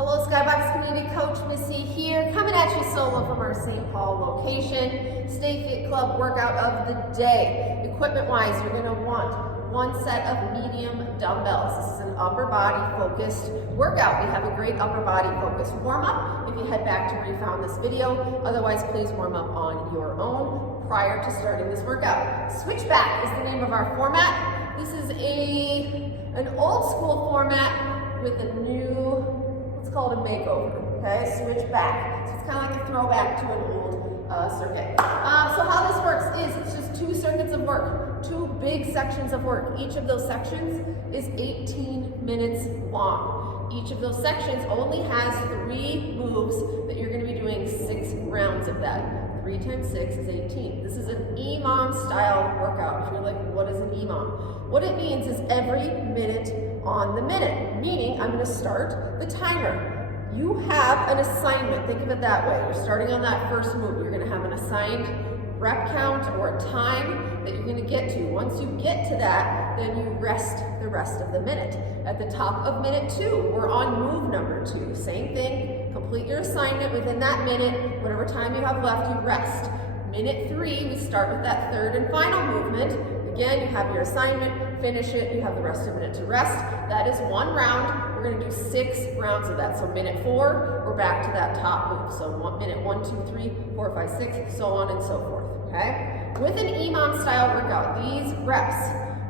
Hello Skybox Community Coach Missy here, coming at you solo from our St. Paul location. Stay Fit Club workout of the day. Equipment wise, you're going to want one set of medium dumbbells. This is an upper body focused workout. We have a great upper body focused warm up if you head back to where you found this video. Otherwise, please warm up on your own prior to starting this workout. Switchback is the name of our format. This is an old school format with a new, it's called a makeover, okay? Switch back. So it's kind of like a throwback to an old circuit. So how this works is it's just 2 circuits of work, 2 big sections of work. Each of those sections is 18 minutes long. Each of those sections only has 3 moves that you're going to be doing 6 rounds of that. 3 times 6 is 18. This is an EMOM style workout. If you're like, what is an EMOM? What it means is every minute on the minute, meaning I'm going to start the timer. You have an assignment, think of it that way. You're starting on that first move. You're going to have an assigned rep count or a time that you're going to get to. Once you get to that, then you rest the rest of the minute. At the top of minute 2, we're on move number 2. Same thing, complete your assignment within that minute. Whatever time you have left, you rest. Minute 3, we start with that third and final movement. Again, you have your assignment, finish it, you have the rest of the minute to rest. That is 1 round. We're going to do 6 rounds of that. So minute 4, we're back to that top move. So minute 1, 2, 3, 4, 5, 6, so on and so forth. Okay? With an EMOM style workout, these reps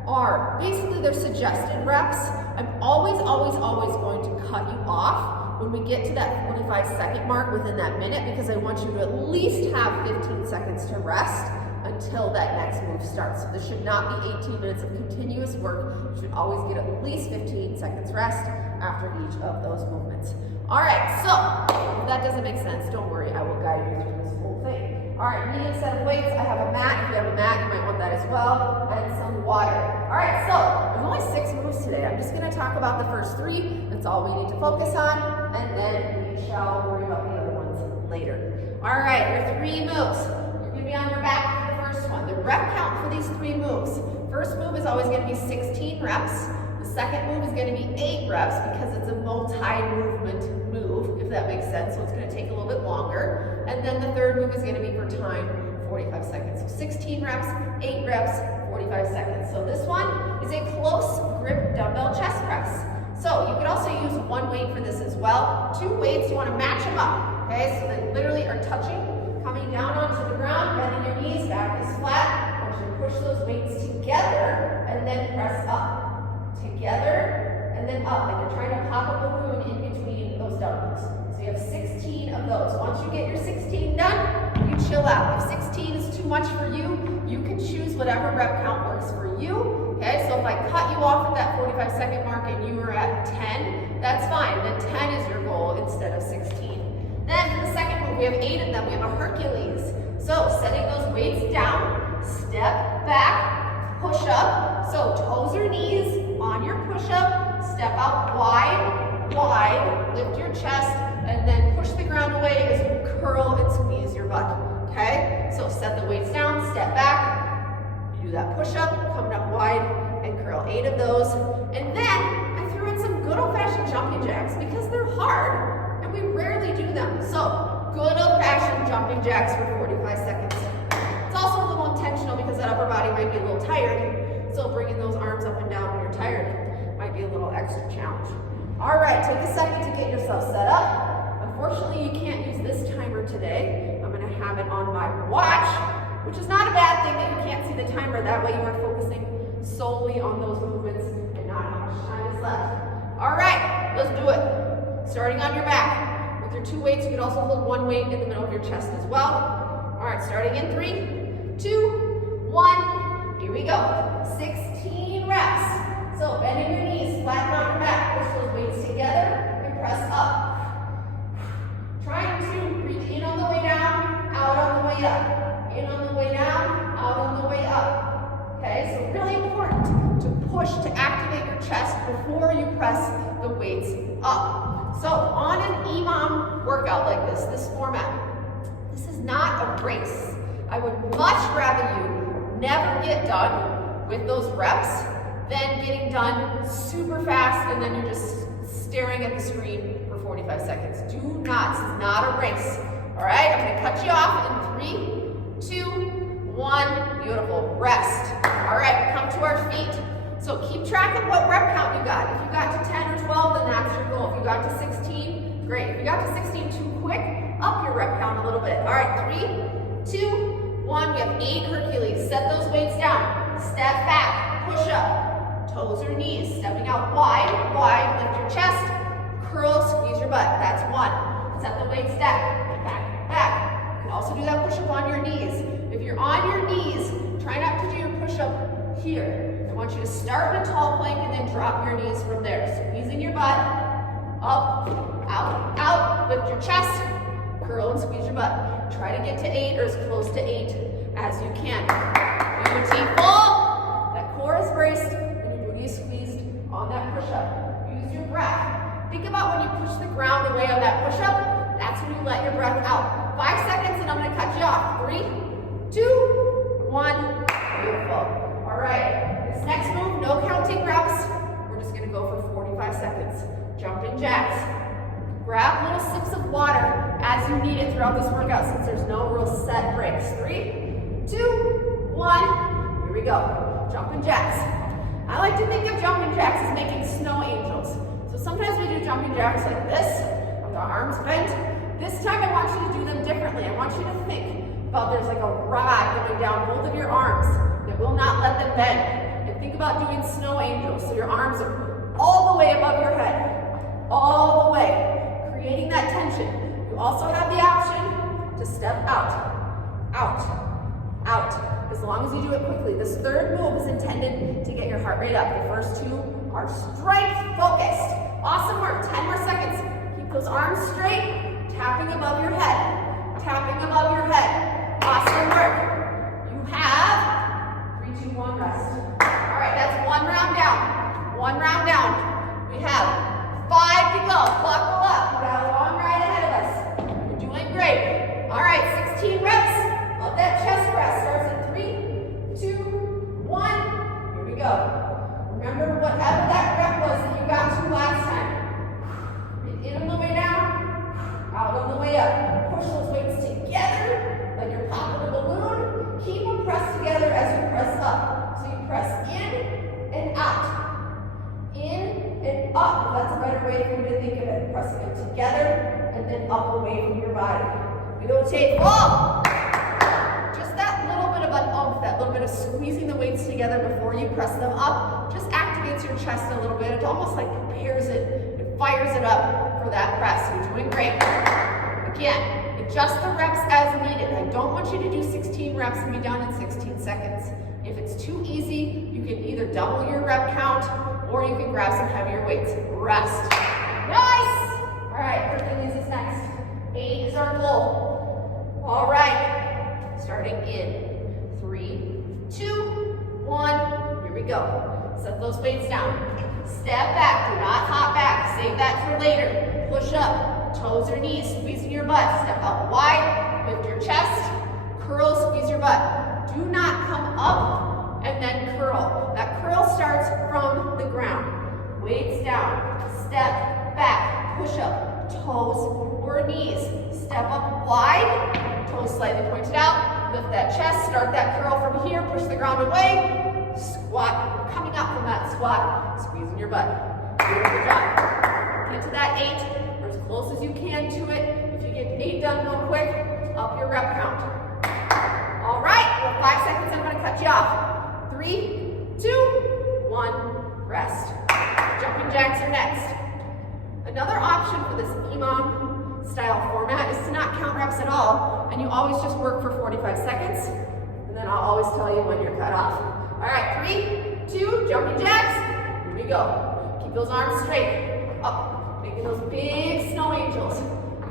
are basically they're suggested reps. I'm always going to cut you off when we get to that 45-second mark within that minute, because I want you to at least have 15 seconds to rest until that next move starts. So this should not be 18 minutes of continuous work. You should always get at least 15 seconds rest after each of those movements. All right, so if that doesn't make sense, don't worry, I will guide you through this whole thing. All right, medium set of weights. I have a mat. If you have a mat, you might want that as well, and some water. All right, so there's only 6 moves today. I'm just going to talk about the first 3. That's all we need to focus on, and then we shall worry about the other ones later. All right, your 3 moves. You're going to be on your back for the first one. The rep count for these 3 moves. First move is always going to be 16 reps. The second move is going to be 8 reps because it's a multi-movement move, if that makes sense. So it's going to take a little bit longer. And then the third move is going to be for time, 45 seconds. So 16 reps, 8 reps, 45 seconds. So this one is a close grip dumbbell chest press. So you could also use 1 weight for this as well. 2 weights, you want to match them up. Okay, so they literally are touching, coming down onto the ground, bending your knees, back is flat. I want you to push those weights together and then press up. Together and then up, like you're trying to pop a balloon in between those dumbbells. So you have 16 of those. Once you get your 16 done, you chill out. If 16 is too much for you, you can choose whatever rep count works for you. Okay, so if I cut you off at that 45-second mark and you were at 10, that's fine. Then 10 is your goal instead of 16. Then for the second move, we have 8 of them. We have a Hercules. So setting those weights down, step back, push up. So toes or knees on your push-up, step out wide, lift your chest, and then push the ground away as you curl and squeeze your butt, okay? So set the weights down, step back, you do that push-up, coming up wide, and curl 8 of those. And then I threw in some good old-fashioned jumping jacks because they're hard, and we rarely do them. So good old-fashioned jumping jacks for 45 seconds. It's also a little intentional because that upper body might be a little tired. So bringing those arms up and down when you're tired might be a little extra challenge. All right, take a second to get yourself set up. Unfortunately, you can't use this timer today. I'm going to have it on my watch, which is not a bad thing that you can't see the timer. That way you are focusing solely on those movements and not how much time is left. All right, let's do it. Starting on your back. With your 2 weights, you can also hold 1 weight in the middle of your chest as well. All right, starting in 3, 2, 1. Here we go. 16 reps. So bending your knees, flatten out your back, push those weights together, and press up. Trying to breathe in on the way down, out on the way up. In on the way down, out on the way up. Okay, so really important to push to activate your chest before you press the weights up. So on an EMOM workout like this format, this is not a race. I would much rather you never get done with those reps than getting done super fast and then you're just staring at the screen for 45 seconds. Do not, this is not a race. All right, I'm gonna cut you off in 3, 2, 1. Beautiful, rest. All right, come to our feet. So keep track of what rep count you got. If you got to 10 or 12, then that's your goal. If you got to 16, great. If you got to 16 too quick, up your rep count a little bit. All right, 3, 2, 1. We have 8 Hercules. Set those weights down. Step back, push up. Toes or knees. Stepping out wide, lift your chest. Curl, squeeze your butt. That's 1. Set the weights down. Back. You can also do that push-up on your knees. If you're on your knees, try not to do your push-up here. I want you to start in a tall plank and then drop your knees from there. Squeezing your butt, up, out, lift your chest, curl and squeeze your butt. Try to get to 8 or as close to 8 as you can. Beautiful. That core is braced and your booty is squeezed on that push-up. Use your breath. Think about when you push the ground away on that push-up, that's when you let your breath out. 5 seconds and I'm gonna cut you off. 3, 2, 1. Beautiful. All right, this next move, no counting reps. We're just gonna go for 45 seconds. Jumping jacks. Grab little sips of water as you need it throughout this workout since there's no real set breaks. 3, 2, 1. Here we go. Jumping jacks. I like to think of jumping jacks as making snow angels. So sometimes we do jumping jacks like this, with our arms bent. This time I want you to do them differently. I want you to think about there's like a rod going down both of your arms that will not let them bend. And think about doing snow angels. So your arms are all the way above your head. All the way. Creating that tension. You also have the option to step out. Out. As long as you do it quickly. This third move is intended to get your heart rate up. The first 2 are strength focused. Awesome work. 10 more seconds. Keep those arms straight. Tapping above your head. Tapping above your head. Awesome work. You have 3, 2, 1, rest. All right, that's 1 round down. 1 round down. We have 5 to go. Buckle up. We got a long ride ahead of us. You're doing great. All right, 16 reps of that chest press. Starts in 3, 2, 1. Here we go. Remember whatever that rep was that you got to last time. Breathe in on the way down, out on the way up. Push those weights together like you're popping a balloon. Keep them pressed together as you press up. So you press in and out. In and up. That's a better way for you to think of it. Pressing them together and then up away from your body. We go take off. Just that little bit of an oomph, that little bit of squeezing the weights together before you press them up, just activates your chest a little bit. It almost like prepares it, it fires it up for that press. You're doing great. Again, adjust the reps as needed. I don't want you to do 16 reps and be done in 16 seconds. If it's too easy, you can either double your rep count or you can grab some heavier weights. Rest. Nice! All right, Hercules is next. 8 is our goal. All right, starting in 3, 2, 1. Here we go. Set those weights down. Step back, do not hop back. Save that for later. Push up, toes or knees, squeezing your butt. Step up wide, lift your chest, curl, squeeze your butt. Do not come up and then curl. That curl starts from the ground. Weights down, step back, push up, toes or knees. Step up wide, toes slightly pointed out, lift that chest, start that curl from here, push the ground away, squat, coming up from that squat, squeezing your butt. Beautiful job. Get to that 8, or as close as you can to it. If you get 8 done real quick, up your rep count. All right, we have 5 seconds, I'm gonna cut you off. 3, 2, 1, rest. Jumping jacks are next. Another option for this EMOM style format is to not count reps at all, and you always just work for 45 seconds, and then I'll always tell you when you're cut off. All right, 3, 2, jumping jacks. Here we go. Keep those arms straight. Up, making those big snow angels.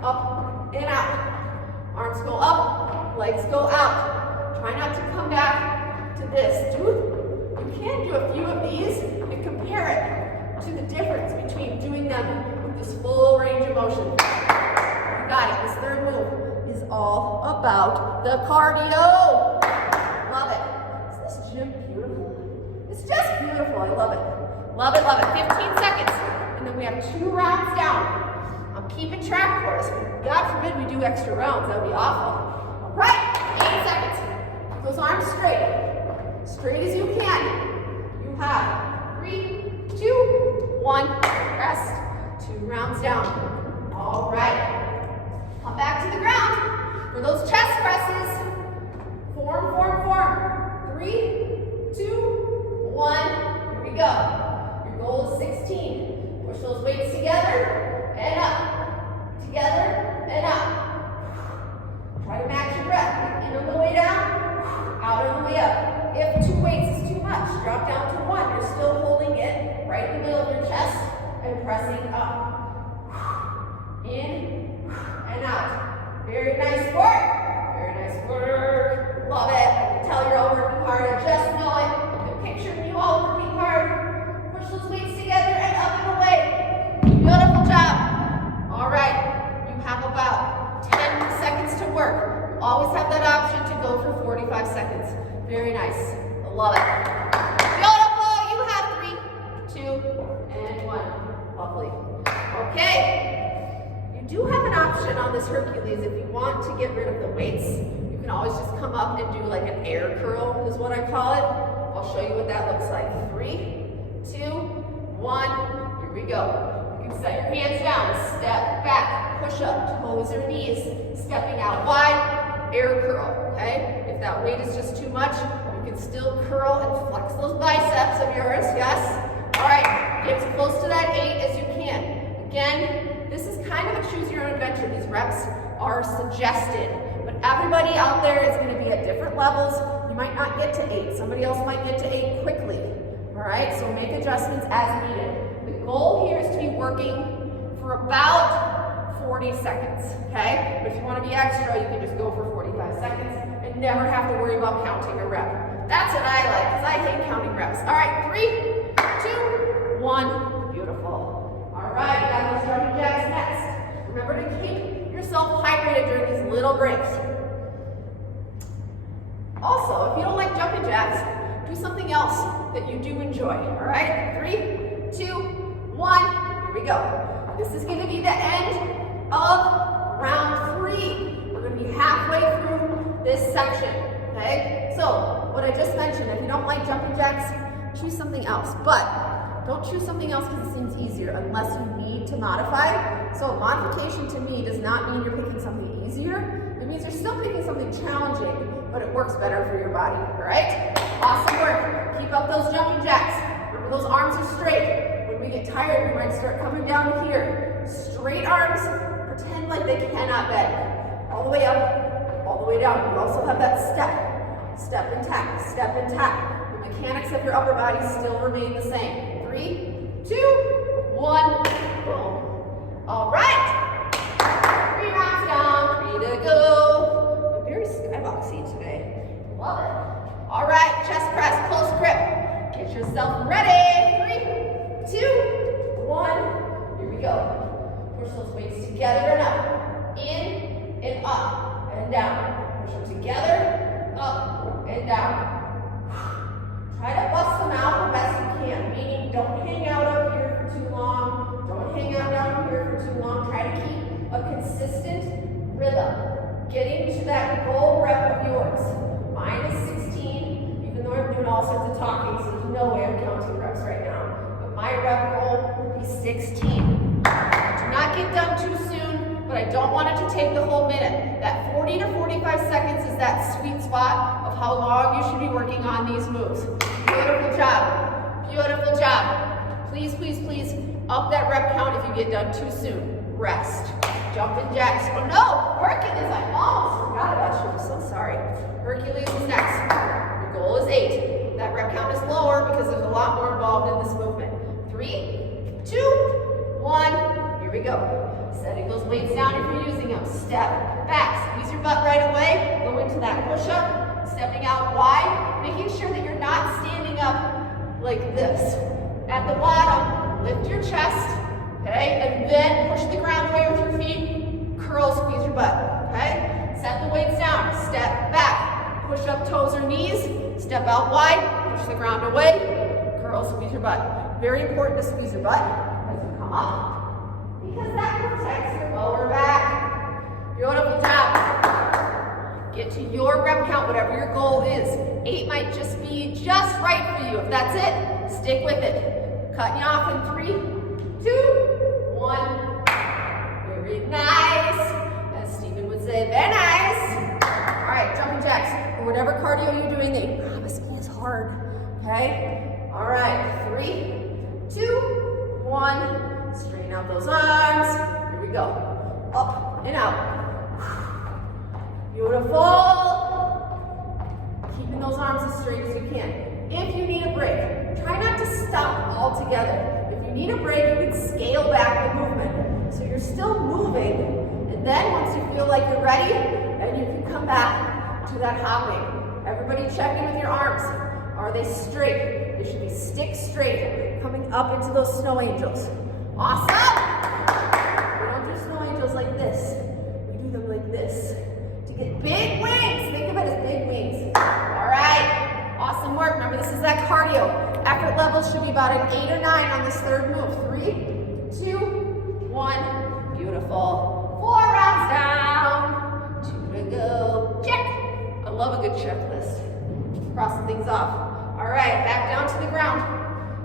Up and out. Arms go up, legs go out. Try not to come back to this. You can do a few of these and compare it to the difference between doing them with this full range of motion. You got it. This third move is all about the cardio. Love it. Is this gym beautiful? It's just beautiful. I love it. Love it, love it. 15 seconds. And then we have 2 rounds down. I'm keeping track for us. God forbid we do extra rounds. That would be awful. All right, 8 seconds. Keep those arms straight. Straight as you can. You have 3, 2, 1. Rest. 2 rounds down. All right. Come back to the ground. For those chest presses, form, form, form. 3, 2, 1. Here we go. Your goal is 16. Push those weights together and up. Together and up. Try to match your breath. In on the way down, out on the way up. If 2 weights is too much, drop down to 1. You're still holding it right in the middle of your chest and pressing up. In and out. Very nice work. Very nice work. Love it. I can tell you're all working hard. I just know it. I can picture you all working hard. Push those weights together and up and away. Beautiful job. All right. You have about 10 seconds to work. You always have that option to go for 45 seconds. Very nice. I love it. Beautiful. You have 3, 2, and 1. Lovely. Okay. You do have an option on this Hercules if you want to get rid of the weights. You can always just come up and do like an air curl is what I call it. I'll show you what that looks like. 3, 2, 1. Here we go. You can set your hands down, step back, push up, toes or knees, stepping out wide, air curl, okay? If that weight is just too much, you can still curl and flex those biceps of yours, yes? All right, get as close to that 8 as you can. Again, this is kind of a choose your own adventure. These reps are suggested, but everybody out there is going to be at different levels. You might not get to 8. Somebody else might get to 8 quickly. All right, so make adjustments as needed. The goal here is to be working for about 40 seconds, okay? But if you want to be extra, you can just go for 45 seconds and never have to worry about counting a rep. That's what I like, because I hate counting reps. All right, 3, 2, 1. Beautiful. All right, you got those jumping jacks next. Remember to keep yourself hydrated during these little breaks. Also, if you don't like jumping jacks, do something else that you do enjoy. All right, 3, 2, 1. Here we go. This is going to be the end of round 3. We're going to be halfway through this section. Okay, so what I just mentioned, if you don't like jumping jacks, choose something else. But don't choose something else because it seems easier unless you need to modify. So modification to me does not mean you're picking something easier. It means you're still picking something challenging, but it works better for your body, all right? Awesome work. Keep up those jumping jacks. Remember, those arms are straight. When we get tired, we might start coming down here. Straight arms, pretend like they cannot bend. All the way up, all the way down. You also have that step. Step and tap, step and tap. The mechanics of your upper body still remain the same. 3, 2, 1, boom. All right. 3 rounds down, 3 to go. I'm very skyboxy today. Love it. All right, chest press, close grip. Get yourself ready. 3, 2, 1. Here we go. Push those weights together and up. In and up and down. Push them together, up and down. Try to bust them out the best you can, meaning don't hang out up here for too long. Don't hang out down here for too long. Try to keep a consistent rhythm. Getting to that goal rep of yours. Mine is 16, even though I'm doing all sorts of talking, so there's no way I'm counting reps right now. But my rep goal would be 16. Do not get done too soon, but I don't want it to take the whole minute. That 40 to 45 seconds is that sweet spot of how long you should be working on these moves. Beautiful job. Beautiful job. Please, please, please up that rep count if you get done too soon. Rest. Jumping jacks. Oh no, Hercules, I almost forgot about you. I'm so sorry. Hercules is next. Your goal is 8. That rep count is lower because there's a lot more involved in this movement. 3, 2, 1. Here we go. Setting those weights down if you're using them. Step back. Squeeze your butt right away. Go into that push-up. Stepping out wide. Making sure that you're not standing up like this. At the bottom, lift your chest. Okay, and then push the ground away with your feet. Curl, squeeze your butt. Okay, set the weights down. Step back. Push up toes or knees. Step out wide. Push the ground away. Curl, squeeze your butt. Very important to squeeze your butt as you come come up because that protects your lower back. Beautiful job. Get to your rep count, whatever your goal is. 8 might just be just right for you. If that's it, stick with it. Cutting you off in 3, 2, 1. Very nice. As Stephen would say, very nice. All right, jumping jacks, or whatever cardio you're doing that you promise me is hard, okay? All right, 3, 2, 1. Straighten out those arms. Here we go. Up and out. Beautiful. Keeping those arms as straight as you can. If you need a break, try not to stop altogether. If you need a break, you can scale back the movement. So you're still moving, and then once you feel like you're ready, then you can come back to that hopping. Everybody check in with your arms. Are they straight? They should be stick straight, coming up into those snow angels. Awesome! We don't do snow angels like this. We do them like this. To get big wings. Think of it as big wings. All right. Awesome work. Remember, this is that cardio. Effort level should be about an 8 or 9 on this third move. 3, 2, 1. Beautiful. 4 rounds down. 2 to go. Check. I love a good checklist. Crossing things off. All right, back down to the ground.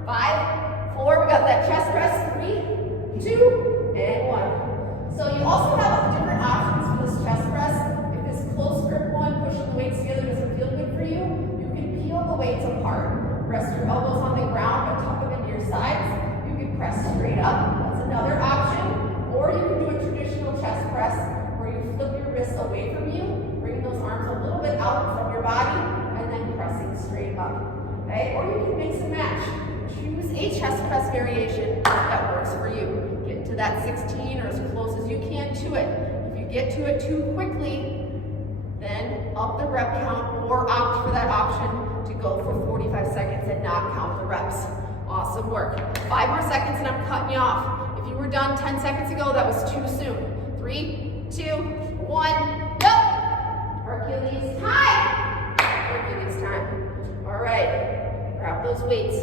5, 4. We got that chest press. 3, 2, and 1. So you also have different options for this chest press. If this close grip one, pushing the weights together, doesn't feel good for you, you can peel the weights apart. Rest your elbows on the ground, but tuck them into your sides. You can press straight up. That's another option. Or you can do a traditional chest press where you flip your wrists away from you, bringing those arms a little bit out from your body, and then pressing straight up. Okay? Or you can mix and match. Choose a chest press variation that works for you. Get to that 16 or as close as you can to it. If you get to it too quickly, then up the rep count or opt for that option to go for 45 seconds and not count the reps. Awesome work. 5 more seconds and I'm cutting you off. If you were done 10 seconds ago, that was too soon. 3, 2, 1, go! Hercules time! Hercules time. All right, grab those weights.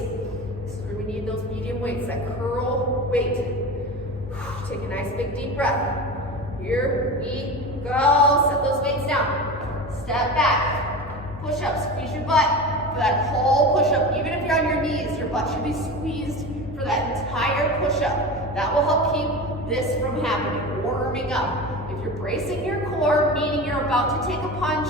This is where we need those medium weights, that curl weight. Take a nice big deep breath. Here we go. Set those weights down. Step back. Push up. Squeeze your butt for that whole push up. Even if you're on your knees, your butt should be squeezed for that entire push up. That will help keep this from happening, warming up. If you're bracing your core, meaning you're about to take a punch,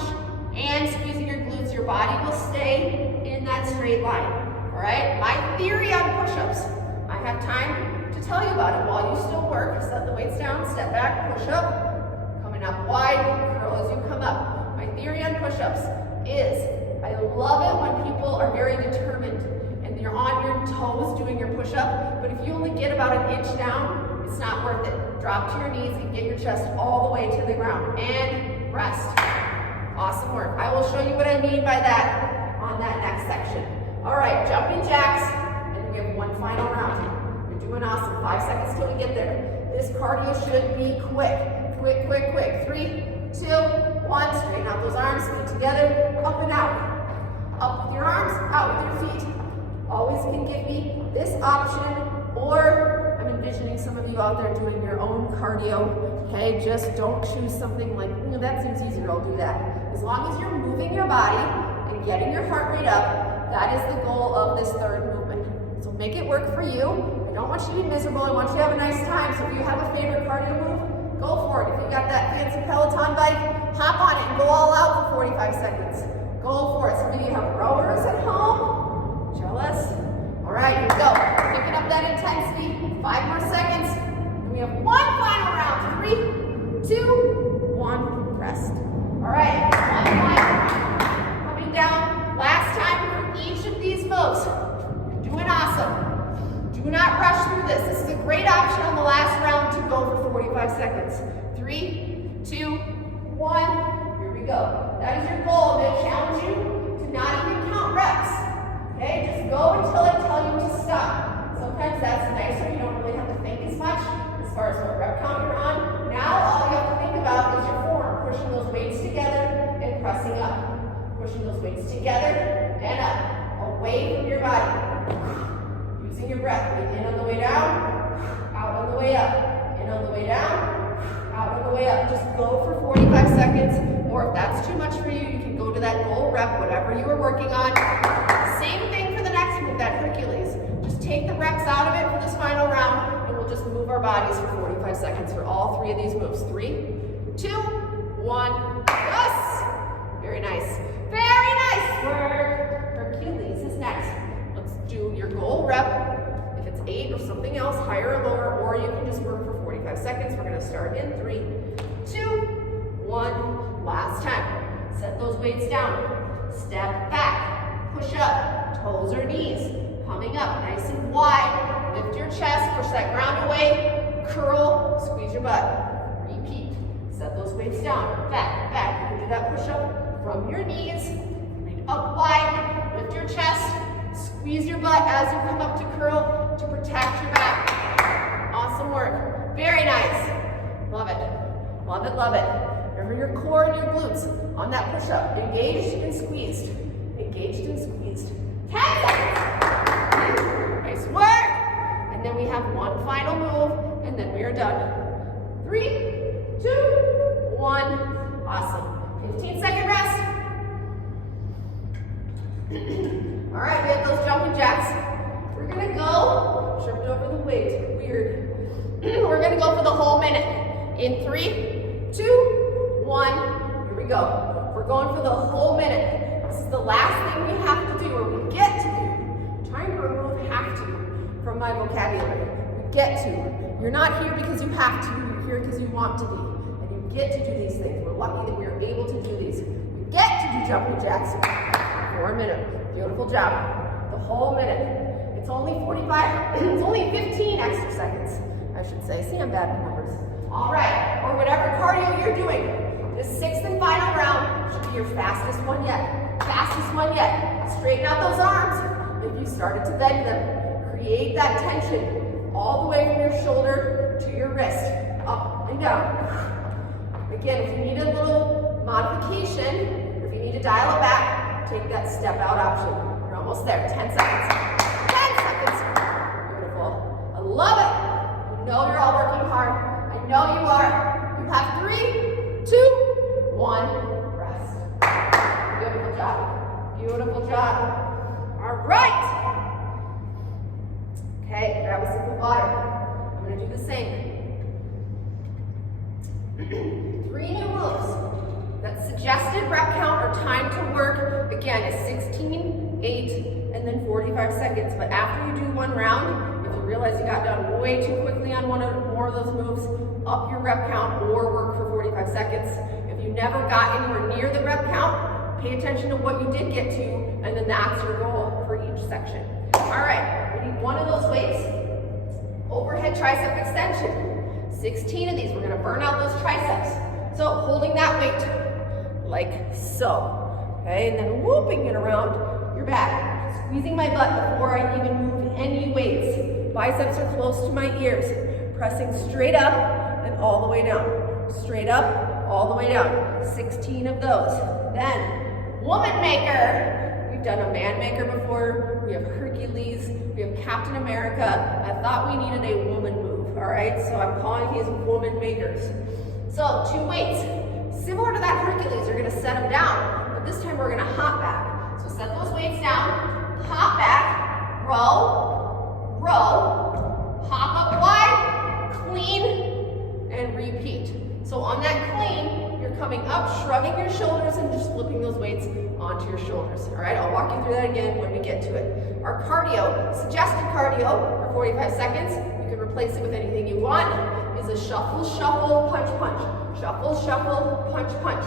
and squeezing your glutes, your body will stay in that straight line. All right? My theory on push-ups. I have time to tell you about it while you still work. Set the weights down, step back, push up, coming up wide, curl as you come up. My theory on push-ups is I love it when people are very determined and you're on your toes doing your push-up, but if you only get about an inch down, it's not worth it. Drop to your knees and get your chest all the way to the ground and rest. Awesome work. I will show you what I mean by that on that next section. All right, jumping jacks, and then we have one final round. You're doing awesome. 5 seconds till we get there. This cardio should be quick. Quick, quick, quick. 3, 2, 1. Straighten out those arms, feet together, up and out. Up with your arms, out with your feet. Always can give me this option, or I'm envisioning some of you out there doing your own cardio. Okay, just don't choose something like, that seems easier, I'll do that. As long as you're moving your body and getting your heart rate up, that is the goal of this third movement. So make it work for you. I don't want you to be miserable, I want you to have a nice time. So if you have a favorite cardio move, go for it. If you got that fancy Peloton bike, hop on it and go all out for 45 seconds. Go for it. Some of you have rowers at home. Jealous? All right, here we go. Picking up that intensity. 5 more seconds. And we have one final round. 3, 2, 1. Rest. All right, one final round. Coming down. Last time for each of these moves. You're doing awesome. Do not rush through this. This is a great option on the last round to go for 45 seconds. 3, 2, 1. Here we go. That is your goal. I'm going to challenge you to not even count reps. Okay, just go until I tell you to stop. Sometimes that's nicer. You don't really have to think as much as far as what rep count you're on. Now all you have to think about is your form. Pushing those weights together and pressing up. Pushing those weights together and up. Away from your body. Using your breath. Breathe in on the way down. Out way up. In on the way down, out on the way up. Just go for 45 seconds, or if that's too much for you, you can go to that goal rep, whatever you were working on. Same thing for the next move, that Hercules. Just take the reps out of it for this final round, and we'll just move our bodies for 45 seconds for all 3 of these moves. 3, 2, 1, yes! Very nice. Very nice work. Hercules is next. Let's do your goal rep. If it's 8 or something else, higher or lower, or you can just work for 45 seconds. We're gonna start in 3, 2, 1. Last time. Set those weights down. Step back. Push up. Toes or knees. Coming up nice and wide. Lift your chest. Push that ground away. Curl. Squeeze your butt. Repeat. Set those weights down. Back, back. You can do that push up from your knees. Bring up wide. Lift your chest. Squeeze your butt as you come up to curl to protect your back. Awesome work. Very nice. Love it. Love it, love it. Remember your core and your glutes on that push-up. Engaged and squeezed. Engaged and squeezed. 10 seconds. Nice work. And then we have one final move, and then we are done. 3, 2, 1. Awesome. 15-second rest. All right, we have those jumping jacks. We're gonna go, tripped over the weight, weird. We're gonna go for the whole minute. In 3, 2, 1, here we go. We're going for the whole minute. This is the last thing we have to do, or we get to do. I'm trying to remove have to from my vocabulary. We get to. You're not here because you have to, you're here because you want to be. And you get to do these things. We're lucky that we are able to do these. We get to do jumping jacks for a minute. Beautiful job. The whole minute. It's only 45, it's only 15 extra seconds, I should say. See, I'm bad with numbers. All right, or whatever cardio you're doing. This 6th and final round should be your fastest one yet. Fastest one yet. Straighten out those arms. If you started to bend them, create that tension all the way from your shoulder to your wrist. Up and down. Again, if you need a little modification, or if you need to dial it back, take that step out option. You're almost there. 10 seconds. 10 seconds. Beautiful. I love it. I know you're all working hard. I know you are. You have 3, 2, 1. Rest. Beautiful job. Beautiful job. All right. Okay, grab a sip of water. I'm going to do the same. 3 new moves. That suggested rep count or time to work, again, is 16, 8, and then 45 seconds. But after you do one round, if you realize you got done way too quickly on one or more of those moves, up your rep count or work for 45 seconds. If you never got anywhere near the rep count, pay attention to what you did get to, and then that's your goal for each section. All right, we need one of those weights. Overhead tricep extension. 16 of these. We're going to burn out those triceps. So holding that weight like so. Okay, and then whooping it around your back. Squeezing my butt before I even move any weights. Biceps are close to my ears. Pressing straight up and all the way down. Straight up, all the way down. 16 of those. Then, woman maker. We've done a man maker before. We have Hercules. We have Captain America. I thought we needed a woman move, all right? So I'm calling these woman makers. So 2 weights. Similar to that Hercules, you're gonna set them down, but this time we're gonna hop back. So set those weights down, hop back, row, row, hop up wide, clean, and repeat. So on that clean, you're coming up, shrugging your shoulders, and just flipping those weights onto your shoulders. All right, I'll walk you through that again when we get to it. Our cardio, suggested cardio for 45 seconds, you can replace it with anything you want, is a shuffle, shuffle, punch, punch. Shuffle, shuffle, punch, punch.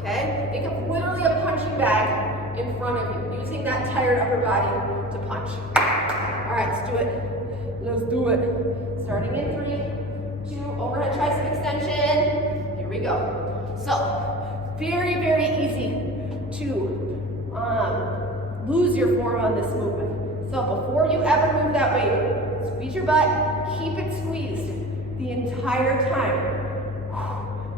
Okay? Think of literally a punching bag in front of you, using that tired upper body to punch. All right, let's do it. Let's do it. Starting in 3, 2, overhead tricep extension. Here we go. So, very, very easy to lose your form on this movement. So before you ever move that weight, squeeze your butt, keep it squeezed the entire time.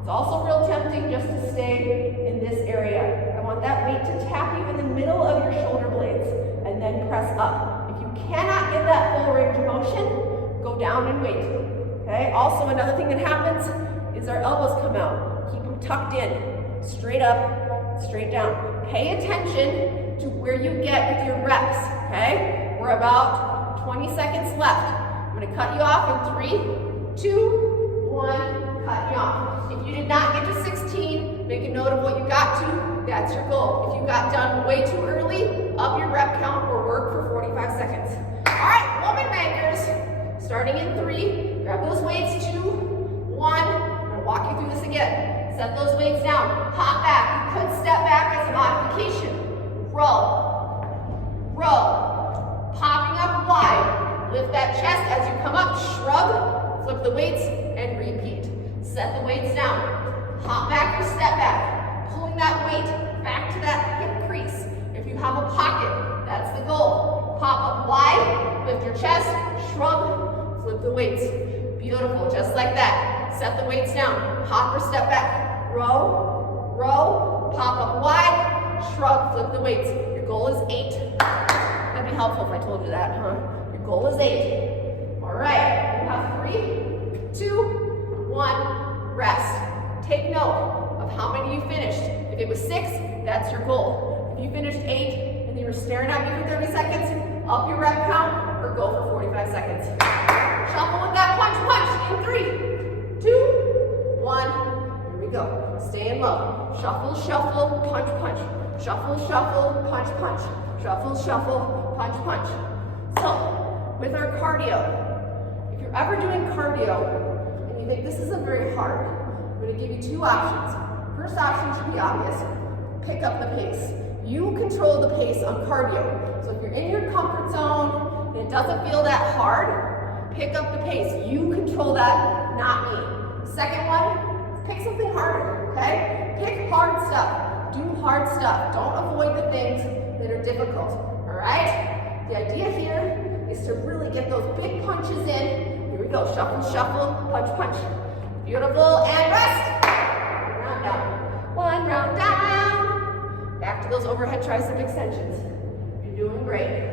It's also real tempting just to stay in this area. I want that weight to tap you in the middle of your shoulder blades and then press up. If you cannot get that full range of motion, go down and wait. Okay, also another thing that happens is our elbows come out. Keep them tucked in, straight up, straight down. Pay attention to where you get with your reps, okay? We're about 20 seconds left. I'm gonna cut you off in 3, 2, 1, cut you off. If you did not get to 16, make a note of what you got to, that's your goal. If you got done way too early, up your rep count or work for 45 seconds. All right, woman makers, starting in 3, grab those weights, 2, 1, I'm gonna walk you through this again. Set those weights down, hop back. You could step back as a modification. Row, row, popping up wide. Lift that chest as you come up, shrug, flip the weights, and repeat. Set the weights down, hop back or step back, pulling that weight back to that hip crease. If you have a pocket, that's the goal. Pop up wide, lift your chest, shrug, flip the weights. Beautiful, just like that. Set the weights down, hop or step back. Row, row, pop up wide, shrug, flip the weights. Your goal is 8. That'd be helpful if I told you that, huh? Your goal is 8. All right, you have 3, 2, 1, rest. Take note of how many you finished. If it was 6, that's your goal. If you finished 8 and you were staring at me for 30 seconds, up your rep count or go for 45 seconds. Shuffle with that punch in 3, 2, 1. Go. Stay in low. Shuffle, shuffle, punch, punch. Shuffle, shuffle, punch, punch. Shuffle, shuffle, punch, punch. So, with our cardio, if you're ever doing cardio and you think this isn't very hard, I'm going to give you 2 options. First option should be obvious. Pick up the pace. You control the pace on cardio. So if you're in your comfort zone and it doesn't feel that hard, pick up the pace. You control that, not me. Second one, pick something harder, okay? Pick hard stuff. Do hard stuff. Don't avoid the things that are difficult, all right? The idea here is to really get those big punches in. Here we go. Shuffle, shuffle, punch, punch. Beautiful, and rest. One round down. 1 round down. Back to those overhead tricep extensions. You're doing great.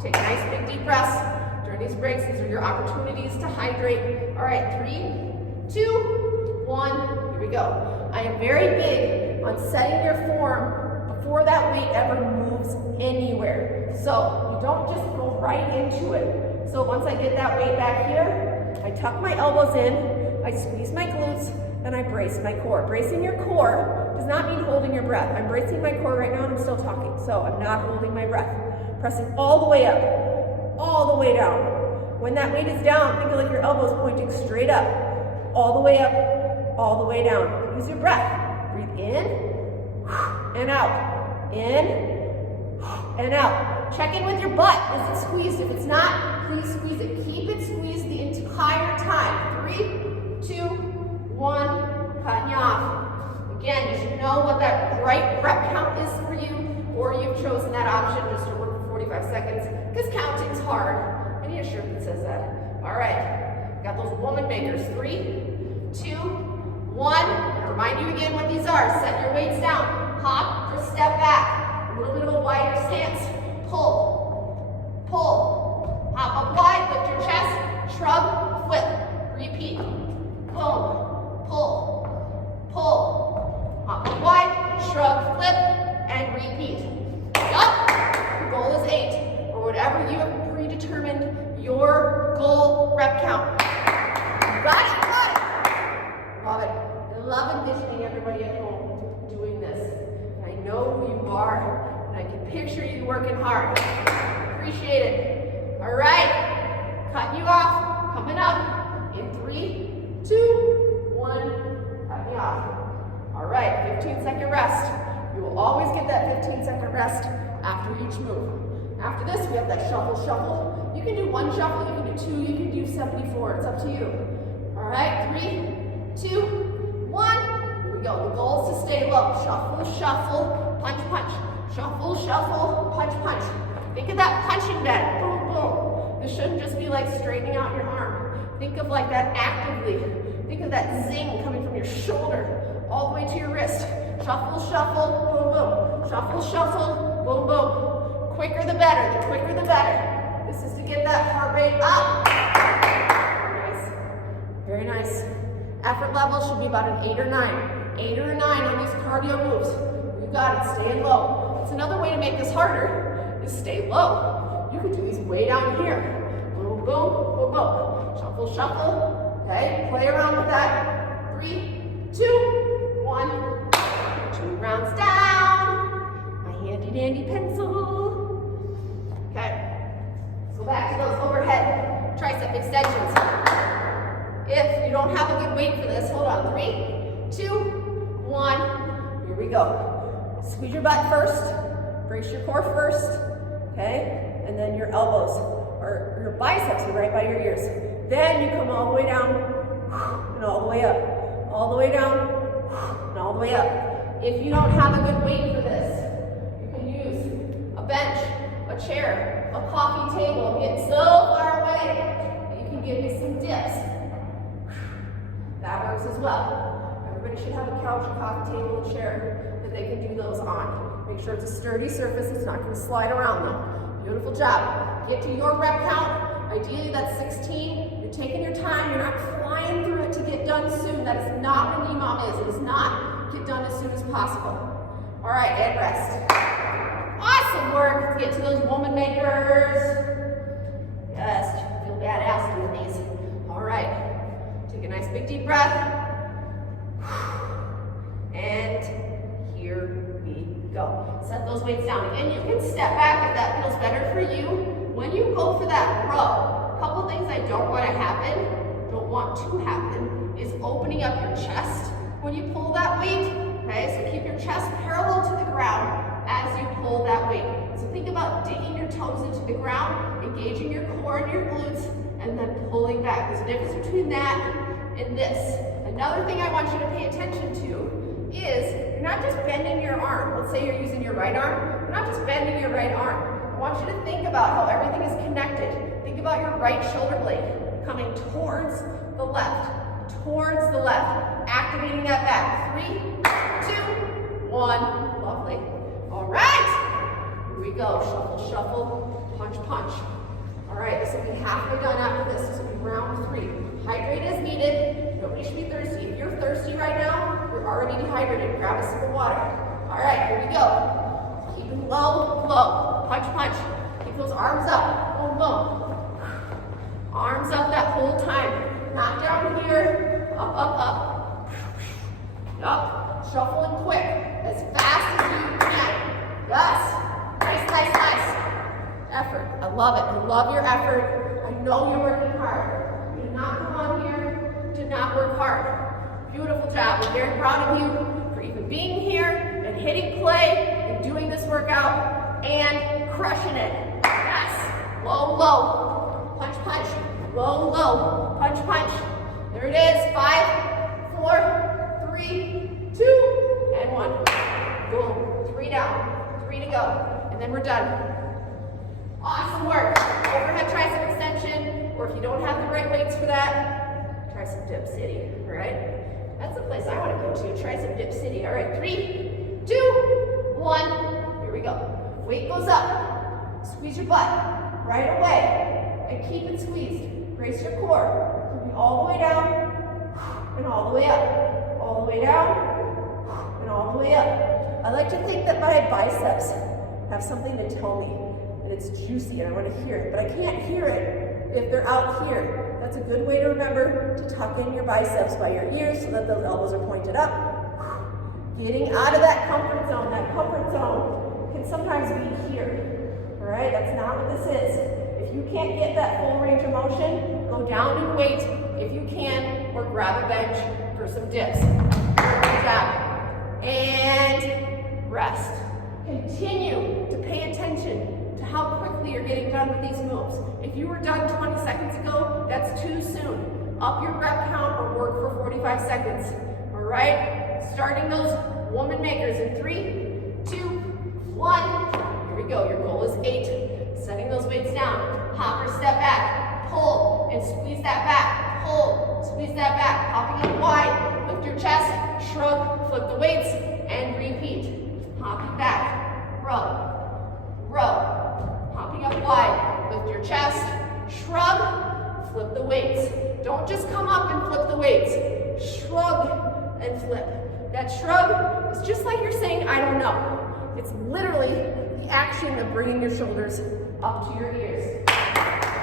Take a nice big deep breaths during these breaks. These are your opportunities to hydrate. All right, 3, 2, 1, here we go. I am very big on setting your form before that weight ever moves anywhere. So you don't just go right into it. So once I get that weight back here, I tuck my elbows in, I squeeze my glutes, and I brace my core. Bracing your core does not mean holding your breath. I'm bracing my core right now and I'm still talking, so I'm not holding my breath. Pressing all the way up, all the way down. When that weight is down, think of like your elbows pointing straight up. All the way up, all the way down. Use your breath. Breathe in and out. In and out. Check in with your butt. Is it squeezed? If it's not, please squeeze it. Keep it squeezed the entire time. 3, 2, 1, cutting you off. Again, you should know what that right rep count is for you, or you've chosen that option just to work for 45 seconds, because counting's hard. I need a shirt that says that. All right. Got those woman makers. 3, 2, 1. Remind you again what these are. Set your weights down. Hop or step back. A little bit of a wider stance. Pull. Pull. Hop up wide. Lift your chest. Shrug. Flip. Repeat. Boom. Pull. Pull. Hop up wide. Shrug. Flip. And repeat. Yup. Your goal is 8. Or whatever you have predetermined your goal rep count. Got it, got it. Love it. I love envisioning everybody at home doing this. I know who you are, and I can picture you working hard. Appreciate it. All right, cutting you off, coming up in 3, 2, 1, cut me off. All right, 15-second rest. You will always get that 15-second rest after each move. After this, we have that shuffle, shuffle. You can do 1 shuffle, you can do 2, you can do 74. It's up to you. All right, 3, 2, 1. Here we go. The goal is to stay low. Shuffle, shuffle, punch, punch. Shuffle, shuffle, punch, punch. Think of that punching bag. Boom, boom. This shouldn't just be like straightening out your arm. Think of like that actively. Think of that zing coming from your shoulder all the way to your wrist. Shuffle, shuffle, boom, boom. Shuffle, shuffle, boom, boom. Quicker the better. The quicker the better. This is to get that heart rate up. Very nice. Effort level should be about an 8 or 9. 8 or 9 on these cardio moves. You got it, stay low. That's another way to make this harder, is stay low. You can do these way down here. Boom, boom, boom, boom. Shuffle, shuffle. Okay, play around with that. 3, 2, 1. 2 rounds down. My handy dandy pencil. Okay, let's go back to those overhead tricep extensions. If you don't have a good weight for this, hold on. 3, 2, 1. Here we go. Squeeze your butt first. Brace your core first. Okay? And then your elbows or your biceps are right by your ears. Then you come all the way down and all the way up. All the way down and all the way up. If you don't have a good weight for this, you can use a bench, a chair, a coffee table. Get so far away that you can give me some dips. That works as well. Everybody should have a couch, a coffee table, a chair that they can do those on. Make sure it's a sturdy surface. It's not going to slide around though. Beautiful job. Get to your rep count. Ideally that's 16. You're taking your time. You're not flying through it to get done soon. That is not what EMOM is. It is not get done as soon as possible. All right, and rest. Awesome work. Let's get to those woman makers. Yes, feel badass doing these. All right. Take a nice big deep breath. And here we go. Set those weights down. Again, you can step back if that feels better for you. When you go for that row, a couple things I don't want to happen, is opening up your chest when you pull that weight. Okay, so keep your chest parallel to the ground as you pull that weight. So think about digging your toes into the ground, engaging your core and your glutes, and then pulling back. There's a difference between that and this. Another thing I want you to pay attention to is you're not just bending your arm. Let's say you're using your right arm. You're not just bending your right arm. I want you to think about how everything is connected. Think about your right shoulder blade coming towards the left. Activating that back. 3, 2, 1. Lovely. All right. Here we go. Shuffle, shuffle, punch, punch. All right, this will be halfway done after this. This will be round 3. Hydrate as needed. Nobody should be thirsty. If you're thirsty right now, you're already dehydrated. Grab a sip of water. All right, here we go. Keep them low, low. Punch, punch. Keep those arms up. Boom, boom. Arms up that whole time. Not down here. Up, up, up. Up. Shuffling quick. As fast as you can. Yes. Nice, nice, nice. Effort. I love it. I love your effort. I know you're working hard. You did not come on here to not work hard. Beautiful job. I'm very proud of you for even being here and hitting play and doing this workout and crushing it. Yes. Low, low. Punch, punch. Low, low. Punch, punch. There it is. 5, 4, 3, 2, and 1. Boom. 3 down. 3 to go. And then we're done. Awesome work. Overhead tricep extension, or if you don't have the right weights for that, tricep dip city, all right? That's the place I want to go to, tricep dip city. All right, 3, 2, 1. Here we go. Weight goes up. Squeeze your butt right away, and keep it squeezed. Brace your core. Keep it all the way down, and all the way up. All the way down, and all the way up. I like to think that my biceps have something to tell me. It's juicy and I want to hear it, but I can't hear it if they're out here. That's a good way to remember to tuck in your biceps by your ears so that those elbows are pointed up. Getting out of that comfort zone. That comfort zone can sometimes be here. All right, that's not what this is. If you can't get that full range of motion, go down in weight if you can, or grab a bench for some dips. Good job. And rest. Continue to pay attention to how quickly you're getting done with these moves. If you were done 20 seconds ago, that's too soon. Up your rep count or work for 45 seconds. All right? Starting those woman makers in 3, 2, 1. Here we go. Your goal is 8. Setting those weights down. Hop or step back. Pull and squeeze that back. Pull, squeeze that back. Hopping up wide. Lift your chest. Shrug. Flip the weights and repeat. Hopping back. Row. Row. Hopping up wide, lift your chest, shrug, flip the weights. Don't just come up and flip weights. Shrug and flip. That shrug is just like you're saying, I don't know. It's literally the action of bringing your shoulders up to your ears.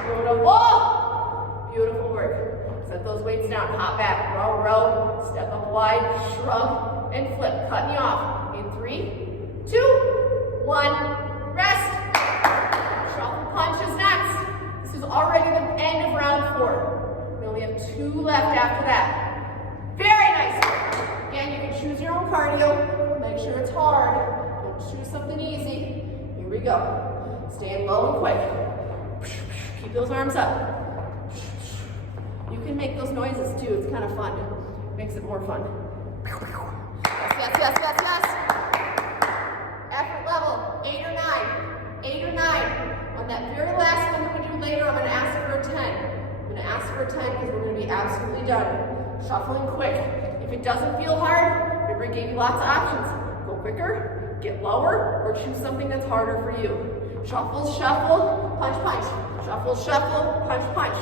Beautiful. Beautiful work. Set those weights down. Hop back. Row, row. Step up wide. Shrug and flip. Cut me off. In 3, 2, 1. Rest. Shuffle punch is next. This is already the end of round 4. We only have 2 left after that. Very nice work. Again, you can choose your own cardio. Make sure it's hard. Don't choose something easy. Here we go. Stand low and quick. Keep those arms up. You can make those noises too. It's kind of fun. Makes it more fun. Yes, yes, yes, yes, yes. Effort level, 8 or 9. 8 or 9. On that very last one that we do later, I'm going to ask for a 10. I'm going to ask for a 10 because we're going to be absolutely done. Shuffling quick. If it doesn't feel hard, remember I gave you lots of options. Go quicker, get lower, or choose something that's harder for you. Shuffle, shuffle, punch, punch. Shuffle, shuffle, punch, punch.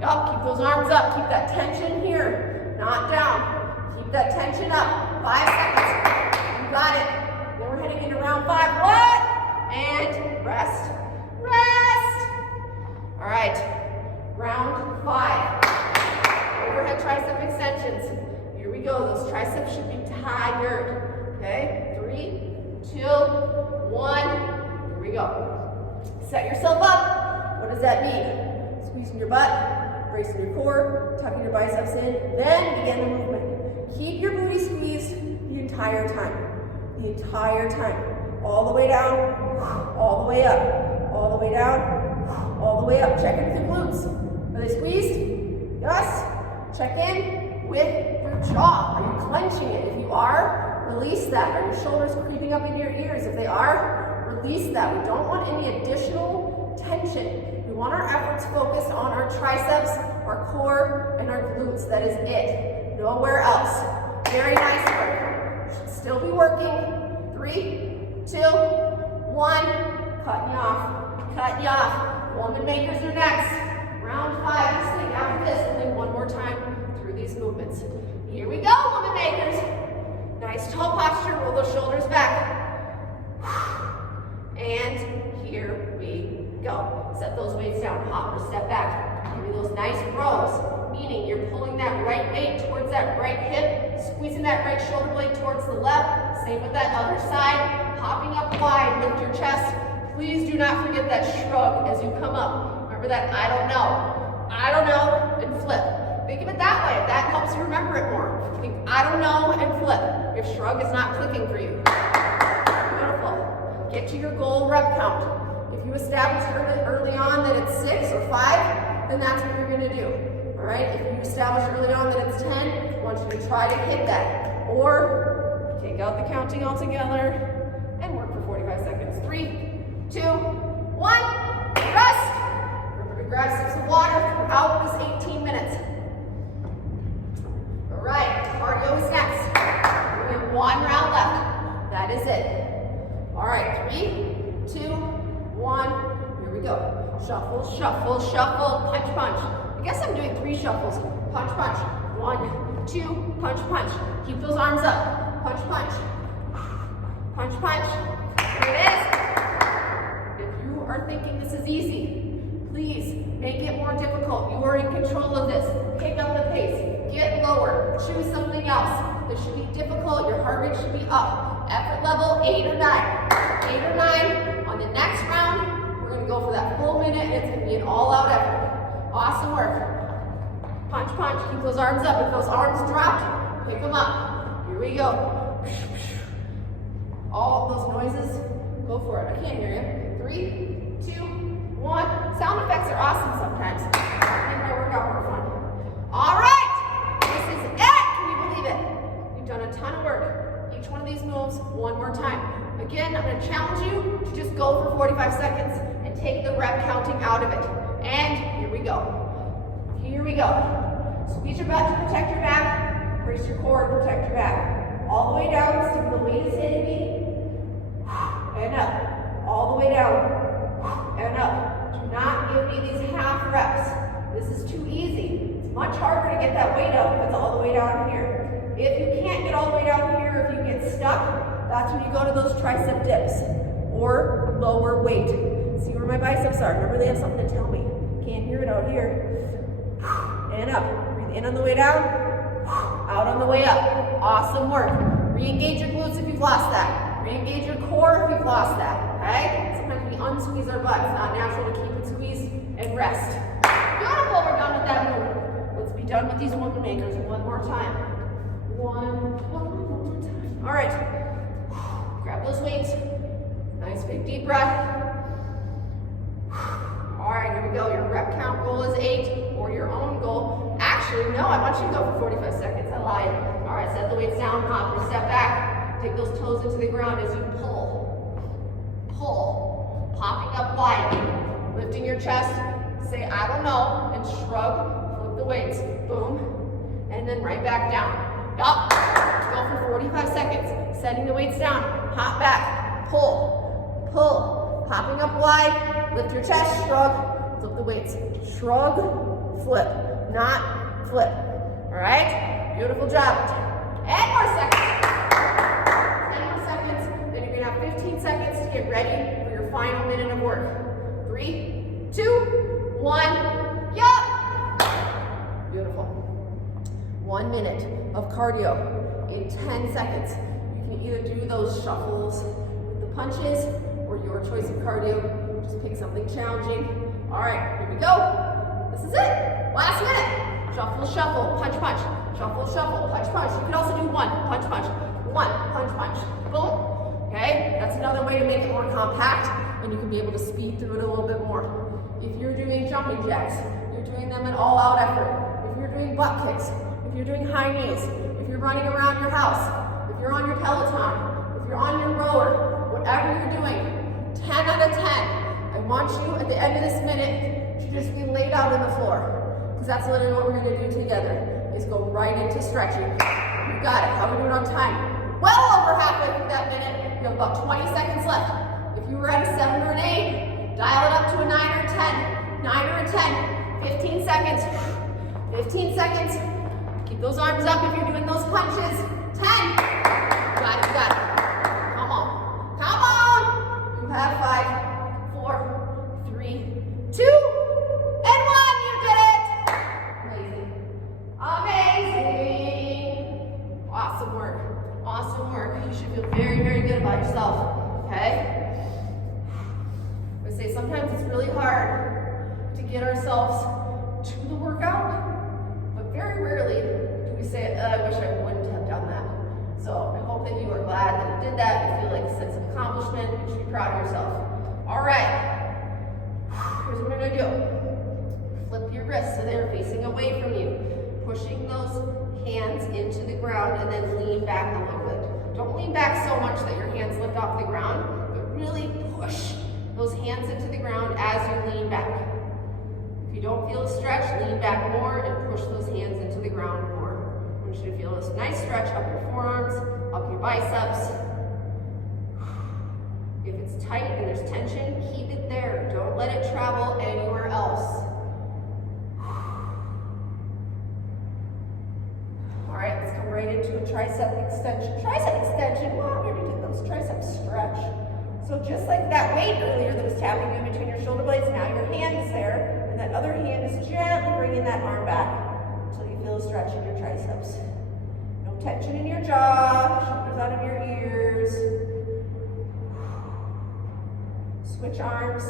Yup, keep those arms up. Keep that tension here, not down. Keep that tension up. 5 seconds. You got it. Then we're heading into round 5. What? And rest. Rest. All right. Round 5. Overhead tricep extensions. Here we go. Those triceps should be tired. Okay? 3, 2, 1. Here we go. Set yourself up. What does that mean? Squeezing your butt, bracing your core, tucking your biceps in, then begin the movement. Keep your booty squeezed the entire time. The entire time. All the way down, all the way up, all the way down, all the way up. Check in with your glutes. Are they squeezed? Yes. Check in with your jaw. Are you clenching it? If you are, release that. Are your shoulders creeping up into your ears? If they are, release that. We don't want any additional tension. We want our efforts focused on our triceps, our core, and our glutes. That is it. Nowhere else. Very nice work. Should still be working. 3, 2, 1. Cut you off. Cut you off. Woman makers are next. Round 5. This thing after this. Only one more time through these movements. Here we go, woman makers. Nice tall posture. Roll those shoulders back. And here we go. Set those weights down. Hop or step back. Give me those nice rows, meaning you're pulling that right weight towards that right hip, squeezing that right shoulder blade towards the left. Same with that other side. Hopping up wide, lift your chest. Please do not forget that shrug as you come up. Remember that I don't know, and flip. Think of it that way. If that helps you remember it more. Think I don't know and flip. If shrug is not clicking for you. Beautiful. Get to your goal rep count. If you establish early on that it's 6 or 5, then that's what you're going to do. All right? If you establish early on that it's 10, I want you to try to hit that. Or take out the counting altogether and work for 45 seconds. 3, 2, 1. Rest. Remember to grab sips of water throughout this 18 minutes. All right. Cardio is next. We have 1 round left. That is it. All right. 3, 2, 1. Here we go. Shuffle, shuffle, shuffle, punch, punch. I guess I'm doing 3 shuffles. Punch, punch. 1, 2, punch, punch. Keep those arms up. Punch, punch. Punch, punch. Here it is. If you are thinking this is easy, please make it more difficult. You are in control of this. Pick up the pace. Get lower. Choose something else. This should be difficult. Your heart rate should be up. Effort level 8 or 9. 8 or 9. On the next round, we're going to go for that full minute, and it's going to be an all-out effort. Awesome work. Punch, punch. Keep those arms up. If those arms dropped, pick them up. Here we go. All those noises, go for it. I can't hear you. 3, 2, 1. Sound effects are awesome sometimes. Make my workout more fun. All right. This is it. Can you believe it? We've done a ton of work. Each one of these moves, 1 more time. Again, I'm going to challenge you to just go for 45 seconds and take the rep counting out of it. And here we go. Here we go. Squeeze your butt to protect your back. Brace your core to protect your back. All the way down, stick the weight is hitting me. And up. All the way down. And up. Do not give me these half reps. This is too easy. It's much harder to get that weight up if it's all the way down here. If you can't get all the way down here, if you get stuck, that's when you go to those tricep dips or lower weight. See where my biceps are. Remember, they have something to tell me. Can't hear it out here. And up. Breathe in on the way down, out on the way up. Awesome work. Re-engage your glutes if you've lost that. Re-engage your core if you've lost that. Okay? Sometimes we unsqueeze our butt. It's not natural to keep it squeezed and rest. Beautiful. We're done with that move. Let's be done with these woman makers one more time. One more time. All right. Grab those weights. Nice big deep breath. All right, here we go. Your rep count goal is 8, or your own goal. Actually, no, I want you to go for 45 seconds. I lied. All right, set the weights down, hop your step back. Take those toes into the ground as you pull. Pull. Popping up wide. Lifting your chest. Say, I don't know, and shrug. Flip the weights. Boom. And then right back down. Up. Go for 45 seconds. Setting the weights down. Hop back. Pull. Pull. Popping up wide. Lift your chest, shrug, flip the weights. Shrug, flip, not flip. All right? Beautiful job. 10 more seconds. 10 more seconds. Then you're gonna have 15 seconds to get ready for your final minute of work. 3, 2, 1, yup. Beautiful. 1 minute of cardio in 10 seconds. You can either do those shuffles with the punches or your choice of cardio. Just pick something challenging. All right, here we go. This is it. Last minute. Shuffle, shuffle, punch, punch. Shuffle, shuffle, punch, punch. You can also do one, punch, punch. One, punch, punch. Boom. Okay, that's another way to make it more compact, and you can be able to speed through it a little bit more. If you're doing jumping jacks, you're doing them in all-out effort. If you're doing butt kicks, if you're doing high knees, if you're running around your house, if you're on your Peloton, if you're on your rower, whatever you're doing, 10 out of 10. I want you at the end of this minute to just be laid out on the floor, because that's literally what we're going to do together, is go right into stretching. You got it. How are we doing on time? Well over halfway through that minute. You have about 20 seconds left. If you were at a 7 or an 8, dial it up to a 9 or a 10. 9 or a 10. 15 seconds. 15 seconds. Keep those arms up if you're doing those punches. 10. You got it. You got it. Come on. Come on. You have 5. 4, 3, 2, and 1. You did it! Amazing. Amazing. Awesome work. Awesome work. You should feel very, very good about yourself. Okay? I would say sometimes it's really hard to get ourselves to the workout, but very rarely do we say, I wish I wouldn't have done that. So I hope that you are glad that you did that. You feel like a sense of accomplishment. You should be proud of yourself. All right, here's what we're gonna do. Flip your wrists so they're facing away from you. Pushing those hands into the ground and then lean back a little bit. Don't lean back so much that your hands lift off the ground, but really push those hands into the ground as you lean back. If you don't feel a stretch, lean back more and push those hands into the ground more. I want you to feel this nice stretch up your forearms, up your biceps. If it's tight and there's tension, keep it there. Don't let it travel anywhere else. All right, let's come right into a tricep extension. Tricep extension, well, we're gonna do those tricep stretch. So just like that weight earlier that was tapping you in between your shoulder blades, now your hand is there, and that other hand is gently bringing that arm back until you feel a stretch in your triceps. No tension in your jaw, shoulders out of your ears. Switch arms.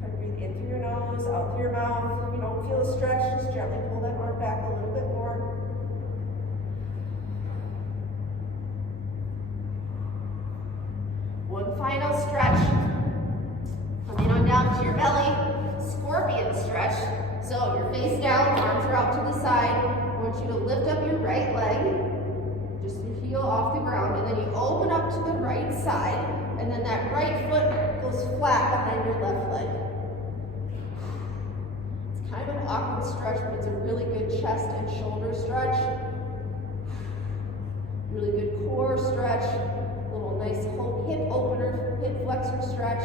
Try to breathe in through your nose, out through your mouth. If you don't feel a stretch, just gently pull that arm back a little bit more. One final stretch. Coming on down to your belly. Scorpion stretch. So you're face down, arms are out to the side. I want you to lift up your right leg. Just your heel off the ground, and then you open up to the right side, and then that right foot goes flat behind your left leg. It's kind of an awkward stretch, but it's a really good chest and shoulder stretch. Really good core stretch. A little nice hip opener, hip flexor stretch.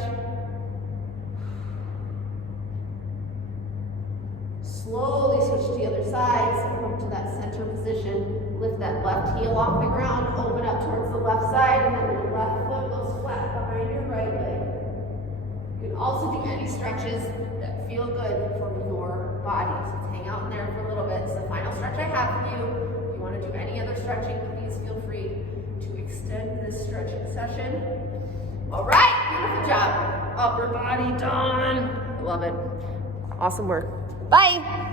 Slowly switch to the other side, so come to that center position. Lift that left heel off the ground, open up towards the left side, and then your left foot goes flat behind your right leg. You can also do any stretches that feel good for your body. So hang out in there for a little bit. It's the final stretch I have for you. If you want to do any other stretching, please feel free to extend this stretching session. All right, beautiful job. Upper body done. Love it. Awesome work. Bye.